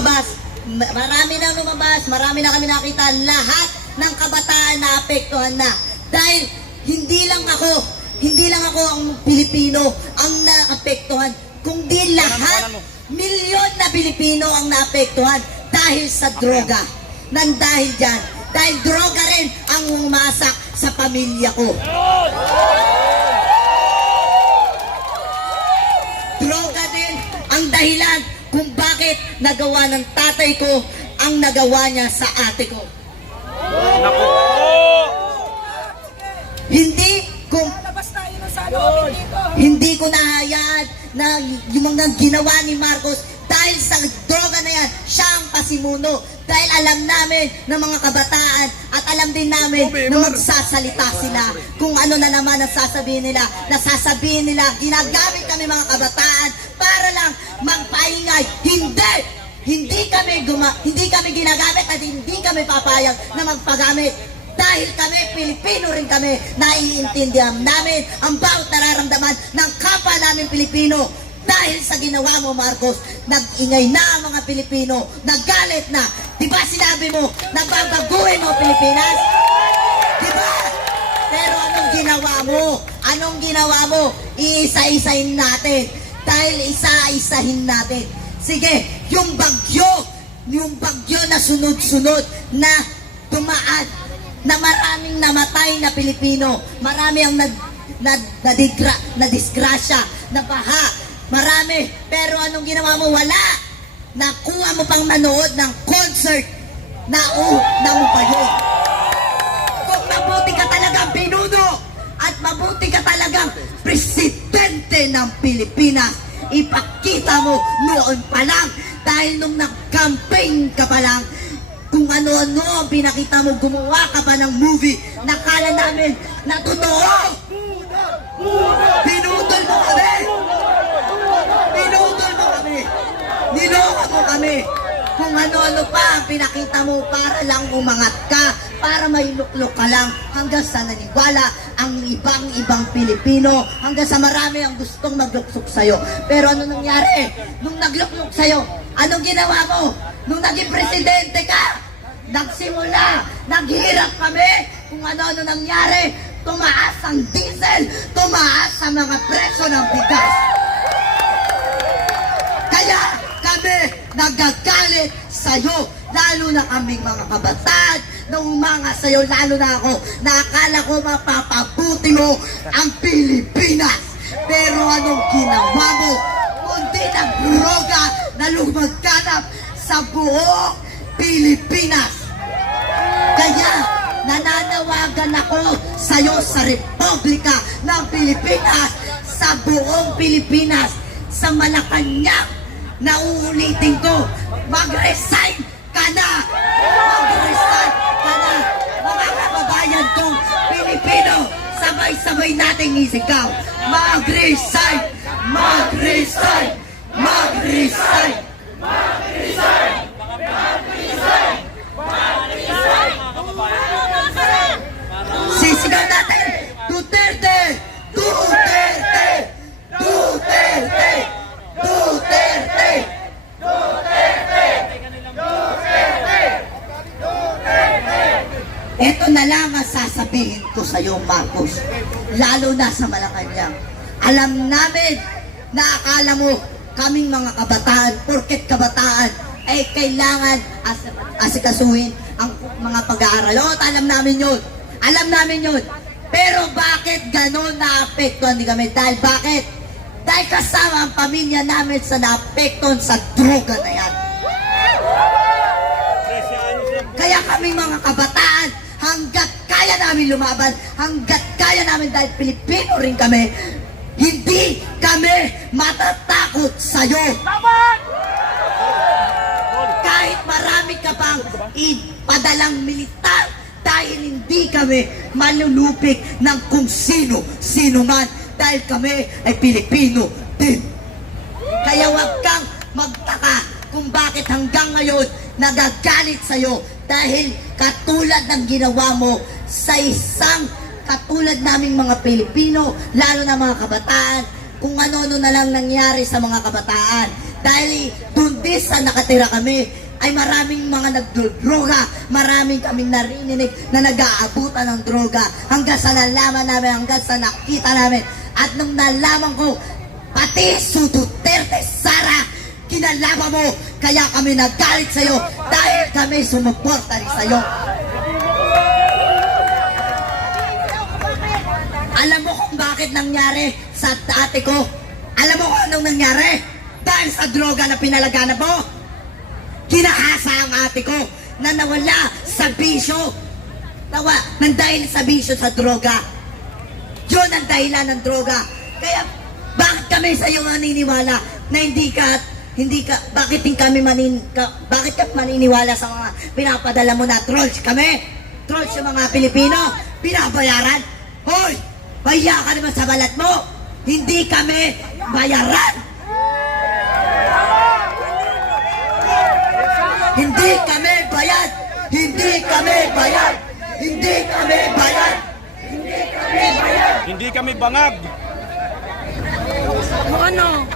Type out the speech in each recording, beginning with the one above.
lumabas. Marami na kami nakita. Lahat ng kabataan na apektuhan na. Dahil hindi lang ako ang Pilipino ang naapektuhan, kundi lahat, milyon na Pilipino ang naapektuhan dahil sa droga. Dahil dyan. Dahil droga rin ang umasak sa pamilya ko. Droga din ang dahilan kung bakit nagawa ng tatay ko ang nagawa niya sa ate ko. Hindi ko nahayaan na yung mga ginawa ni Marcos dahil sa droga na yan, siya ang pasimuno. Dahil alam namin ng mga kabataan at alam din namin na magsasalita sila kung ano na naman ang sasabihin nila. Nasasabihin nila, ginagamit kami mga kabataan para lang magpaingay. Hindi kami ginagamit at hindi kami papayag na magpagamit. Dahil kami, Pilipino rin kami, naiintindihan namin ang bawat nararamdaman ng kapwa namin Pilipino. Dahil sa ginawa mo, Marcos, nag-ingay na ang mga Pilipino, nagalit na. Diba sinabi mo, nababaguhin mo Pilipinas? Diba? Pero anong ginawa mo? Iisa-isahin natin. Dahil isa-isahin natin. Sige, yung bagyo na sunod-sunod na tumaan, na maraming namatay na Pilipino, marami ang nadisgrasya, nabaha, marami. Pero anong ginawa mo? Wala. Nakuha mo pang manood ng concert. Nauna mo pa yun. Kung mabuti ka talagang pinuno at mabuti ka talagang presidente ng Pilipinas, ipakita mo noon pa lang. Dahil nung nag-campaign ka pa lang, kung ano-ano ang pinakita mo, gumawa ka pa ng movie, nakala namin na totoo. Pinutol mo kami. Niloko mo kami. Kung ano-ano pa ang pinakita mo para lang umangat ka, para mailuklok ka lang, hanggang sa naniwala ang ibang Pilipino, hanggang sa marami ang gustong magluksok sa'yo. Pero ano nangyari? Nung nagluklok sa'yo, anong ginawa mo? Nung naging presidente ka, nagsimula, naghirap kami, kung ano-ano nangyari, tumaas ang diesel, tumaas ang mga presyo ng bigas. Kaya kami nagagalit sa'yo, lalo na kaming mga kabataan na umanga sa'yo, lalo na ako, na akala ko mapapabuti mo ang Pilipinas. Pero anong ginawa mo? Kundi ng droga na lumagkanap sa buong Pilipinas. Kaya nananawagan ako sa'yo sa Republika ng Pilipinas, sa buong Pilipinas, sa Malacanang, na uulitin ko, mag-resign ka na! Mag-resign ka na! Mga kababayan kong Pilipino, sabay-sabay nating isigaw, mag-resign! Mag-resign! Mag-resign! Mag-resign! Mag-resign! Mag-resign! Sisigaw natin! Duterte! Duterte! Duterte! Duterte! Duterte! Duterte! Duterte! Ito na lang ang sasabihin ko sa iyo, Marcos, lalo na sa Malacanang. Alam namin na akala mo kaming mga kabataan, porket kabataan, ay kailangan asikasuhin ang mga pag-aaral. O, alam namin yun. Alam namin yun. Pero bakit ganon naapektuhan din kami? Dahil bakit? Dahil kasama ang pamilya namin sa naapektuhan sa droga na yan. Kaya kami mga kabataan, hanggat kaya namin lumaban, hanggat kaya namin dahil Pilipino rin kami, hindi kami matatakot sa'yo. Kahit marami ka pang ipadalang militar, dahil hindi kami malulupik ng kung sino man, dahil kami ay Pilipino din. Kaya huwag kang magtaka kung bakit hanggang ngayon nagagalit sa'yo, dahil katulad ng ginawa mo sa isang katulad naming mga Pilipino, lalo na mga kabataan, kung ano-ano na lang nangyari sa mga kabataan. Dahil dun din sa nakatira kami, ay maraming mga nagdodroga, maraming kaming narinig na nag-aabutan ng droga hanggang sa nalaman namin, hanggang sa nakita namin. At nung nalaman ko, pati si Duterte, Sara, kinalaban mo, kaya kami nagalit sa'yo dahil kami sumuporta rin sa'yo. Alam mo kung bakit nangyari sa ate ko? Alam mo kung anong nangyari? Dahil sa droga na pinalaganap mo. Kinahasa ang ate ko na nawala sa bisyo. Nang dahil sa bisyo sa droga. Yun ang dahilan ng droga. Kaya bakit kami sa iyo maniniwala na bakit ka maniniwala sa mga pinapadala mo na trolls kami? Trolls yung mga Pilipino, pinabayaran. Hoy, baya ka naman sa balat mo. Hindi kami bayaran. Hindi kami bayad! Hindi kami bayad! Hindi kami bayad! Hindi kami bayad! Hindi kami bangag. Ano?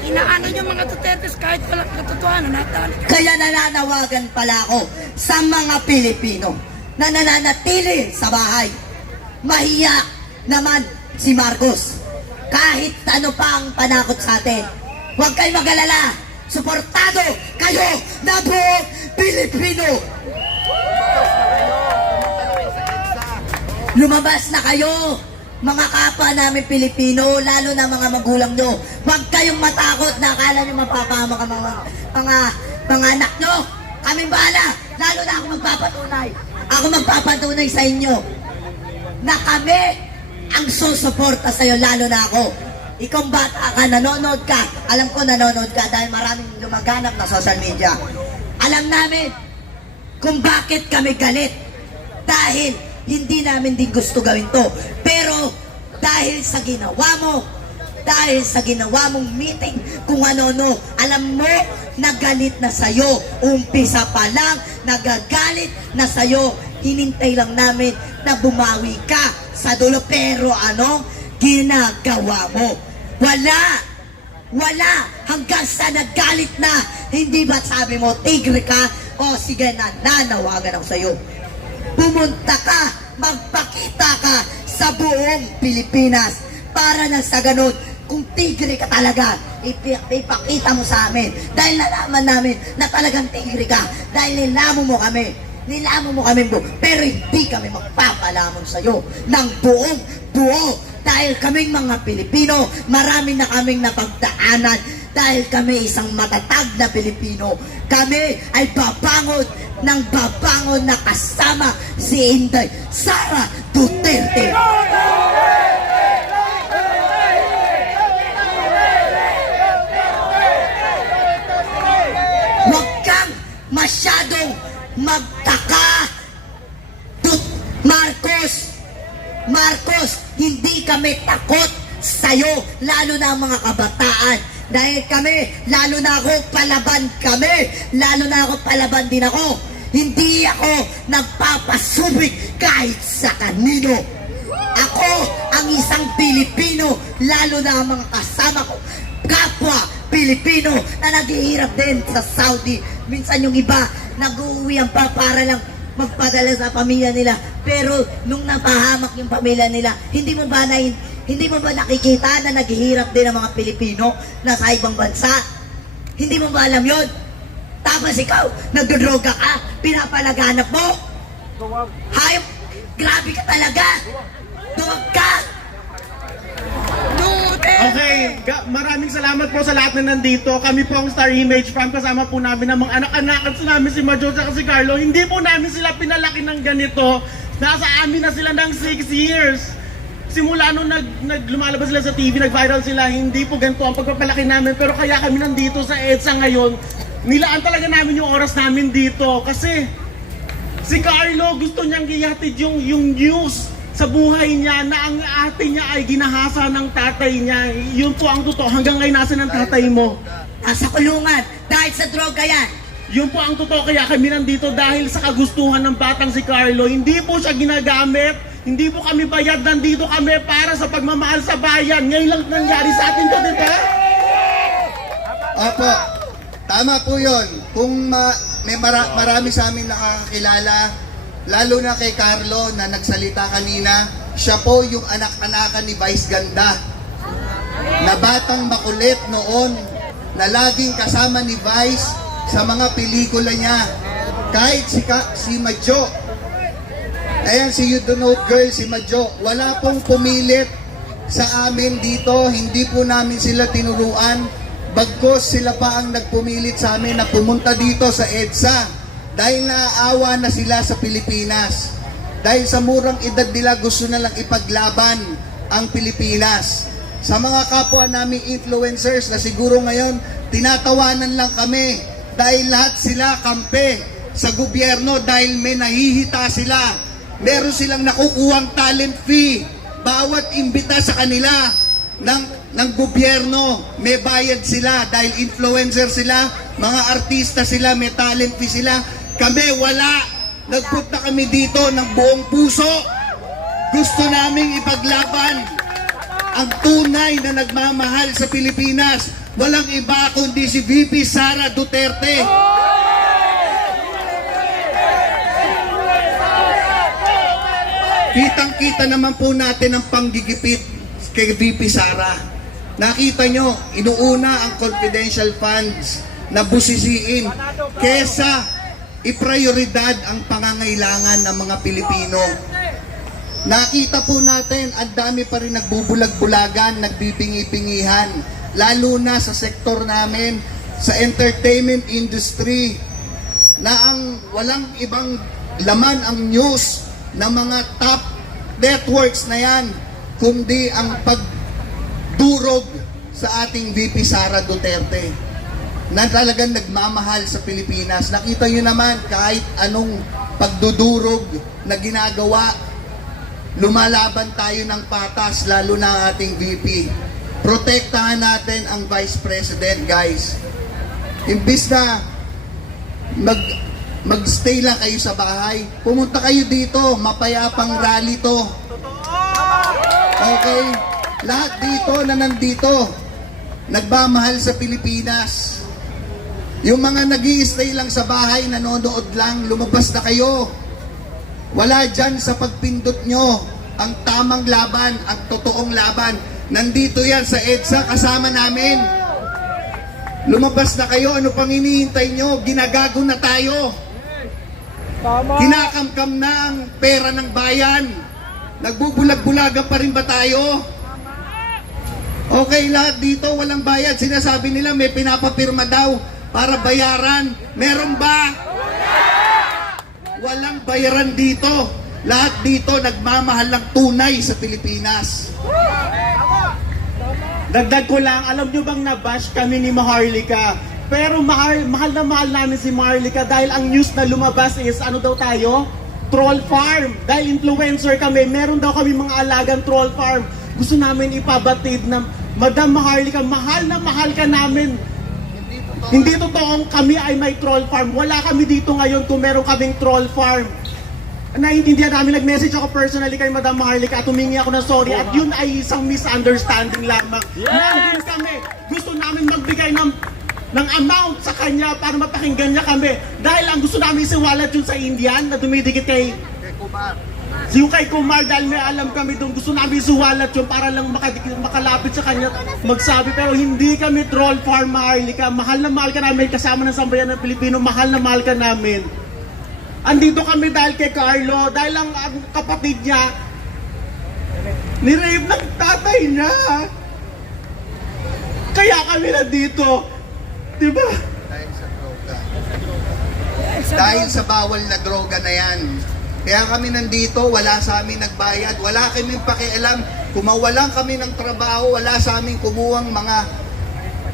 Inaano yung mga Dutertes kahit walang katotohanan. Kaya nananawagan pala ako sa mga Pilipino na nananatili sa bahay. Mahiya naman si Marcos. Kahit ano pa ang panakot sa atin. Huwag kayo mag-alala. Suportado kayo na buong Pilipino. Lumabas na kayo, mga kapwa namin Pilipino, lalo na mga magulang nyo. Huwag kayong matakot na akala nyo mapapama ka mga anak nyo. Kaming bahala, lalo na ako magpapatunay. Ako magpapatunay sa inyo na kami ang susuporta sa'yo, lalo na ako. Ikaw bata ka, nanonood ka. Alam ko nanonood ka dahil maraming lumaganap na social media. Alam namin kung bakit kami galit. Dahil hindi namin din gusto gawin to. Pero dahil sa ginawa mo, dahil sa ginawa mong meeting, kung ano-no, alam mo, nagalit na sa'yo. Umpisa pa lang, nagagalit na sa'yo. Hinintay lang namin na bumawi ka sa dulo. Pero ano? Ginagawa mo. Wala. Hanggang sa nagalit na. Hindi ba sabi mo, tigre ka? O sige na, nanawagan ako sa'yo. Pumunta ka, magpakita ka sa buong Pilipinas. Para na sa ganun, kung tigre ka talaga, ipakita mo sa amin. Dahil nalaman namin na talagang tigre ka. Dahil nilamon mo kami. Pero hindi kami magpapalamon sa'yo ng buong buo. Dahil kaming mga Pilipino, marami na kaming napagdaanan. Dahil kami isang matatag na Pilipino. Kami ay babangon ng babangon na kasama si Inday Sara Duterte. Huwag kang masyadong magtaka, Marcos, hindi kami takot sa'yo, lalo na ang mga kabataan. Dahil kami, lalo na ako, palaban kami. Lalo na ako, palaban din ako. Hindi ako nagpapasubig kahit sa kanino. Ako ang isang Pilipino, lalo na ang mga kasama ko, kapwa Pilipino na naghihirap din sa Saudi. Minsan yung iba, nag-uuwi ang pa para lang magpadala sa pamilya nila. Pero nung napahamak yung pamilya nila, hindi mo ba nakikita na naghihirap din ang mga Pilipino na sa ibang bansa? Hindi mo ba alam yun? Tapos ikaw, nagdodroga ka, pinapalaganap mo. Hayop, grabe ka talaga. Duwag ka. Okay, maraming salamat po sa lahat na nandito. Kami po ang Star Image Fam. Kasama po namin ang mga anak-anak at namin si Majo at si Carlo. Hindi po namin sila pinalaki ng ganito. Nasa amin na sila ng 6 years. Simula nung lumalabas sila sa TV, nag-viral sila, hindi po ganito ang pagpapalaki namin. Pero kaya kami nandito sa EDSA ngayon, nilaan talaga namin yung oras namin dito. Kasi si Carlo gusto niyang ihatid yung news sa buhay niya na ang ate niya ay ginahasa ng tatay niya. Yun po ang totoo. Hanggang ngayon nasa ng tatay mo. Nasa kulungan dahil sa droga yan. Yun po ang totoo. Kaya kami nandito dahil sa kagustuhan ng batang si Carlo. Hindi po siya ginagamit. Hindi po kami bayad. Nandito kami para sa pagmamahal sa bayan. Ngayon lang nangyari sa atin to, di ba? Opo, tama po yun. Kung marami sa amin nakakakilala, lalo na kay Carlo na nagsalita kanina, siya po yung anak-anakan ni Vice Ganda, na batang makulit noon, na laging kasama ni Vice sa mga pelikula niya. Kahit si Madjo, ayan si You Don't Know Girl, si Madjo, wala pong pumilit sa amin dito, hindi po namin sila tinuruan, bagkos sila pa ang nagpumilit sa amin na pumunta dito sa EDSA dahil naaawa na sila sa Pilipinas. Dahil sa murang edad nila gusto na lang ipaglaban ang Pilipinas. Sa mga kapwa naming influencers na siguro ngayon tinatawanan lang kami dahil lahat sila kampe sa gobyerno dahil may nahihita sila. Meron silang nakukuhang talent fee. Bawat imbita sa kanila ng gobyerno, may bayad sila dahil influencer sila, mga artista sila, may talent fee sila. Kami wala. Nagpunta kami dito ng buong puso. Gusto naming ipaglaban ang tunay na nagmamahal sa Pilipinas. Walang iba kundi si VP Sara Duterte. Kitang-kita naman po natin ang panggigipit kay VP Sara. Nakita nyo, inuuna ang confidential funds na busisiin kesa iprioridad ang pangangailangan ng mga Pilipino. Nakita po natin, ang dami pa rin nagbubulag-bulagan, nagbibingi-bingihan, lalo na sa sektor namin, sa entertainment industry, na ang walang ibang laman ang news ng mga top networks na yan, kundi ang pagdurog sa ating VP Sara Duterte na talagang nagmamahal sa Pilipinas. Nakita nyo naman kahit anong pagdudurog na ginagawa, lumalaban tayo ng patas, lalo na ang ating VP. Protektahan natin ang Vice President, guys. Imbis na magstay lang kayo sa bahay, pumunta kayo dito, mapayapang rally to. Okay? Lahat dito na nandito, nagmamahal sa Pilipinas. Yung mga nag-i-stay lang sa bahay, nanonood lang, lumabas na kayo. Wala dyan sa pagpindot nyo ang tamang laban, ang totoong laban. Nandito yan sa EDSA, kasama namin. Lumabas na kayo, ano pang hinihintay nyo? Ginagago na tayo. Kinakamkam na ang pera ng bayan. Nagbubulag-bulagan pa rin ba tayo? Okay, lahat dito walang bayad. Sinasabi nila may pinapapirma daw para bayaran. Meron ba? Walang bayaran dito. Lahat dito nagmamahal ng tunay sa Pilipinas. Dagdag ko lang, alam nyo bang nabash kami ni Maharlika? Pero mahal na mahal namin si Maharlika dahil ang news na lumabas is, ano daw tayo? Troll farm. Dahil influencer kami, meron daw kami mga alagang troll farm. Gusto namin ipabatid na, Madam Maharlika, mahal na mahal ka namin. Hindi totoong kami ay may troll farm. Wala kami dito ngayon kung meron kaming troll farm. Naiintindihan namin, nag-message ako personally kay Madam Maharlika at humingi ako ng sorry at yun ay isang misunderstanding lamang. Nandun kami, gusto namin magbigay ng amount sa kanya para mapakinggan niya kami. Dahil ang gusto namin siwalat yun sa Indian na dumidikit kay Kumar. yung kay Kumar dahil may alam kami doon. Gusto namin siwalat yun para lang makalapit sa kanya magsabi. Pero hindi kami troll farm, Maharlika. Mahal na mahal ka namin kasama ng sambayan ng Pilipino. Mahal na mahal ka namin. Andito kami dahil kay Carlo, dahil ang kapatid niya, nirape ng tatay niya. Kaya kami nandito. Diba? Dahil sa droga. Dahil sa bawal na droga na yan. Kaya kami nandito, wala sa amin nagbayad, wala kaming pakialam. Kung mawalan kami ng trabaho, wala sa amin kumuhang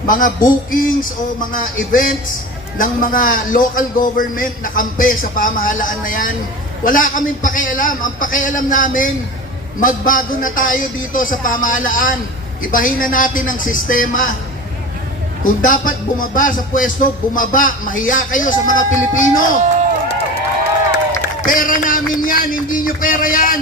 mga bookings o mga events ng mga local government na kampe sa pamahalaan na yan. Wala kaming pakialam. Ang pakialam namin, magbago na tayo dito sa pamahalaan. Ibahin na natin ang sistema. Kung dapat bumaba sa pwesto, bumaba. Mahiya kayo sa mga Pilipino. Pera namin yan, hindi nyo pera yan.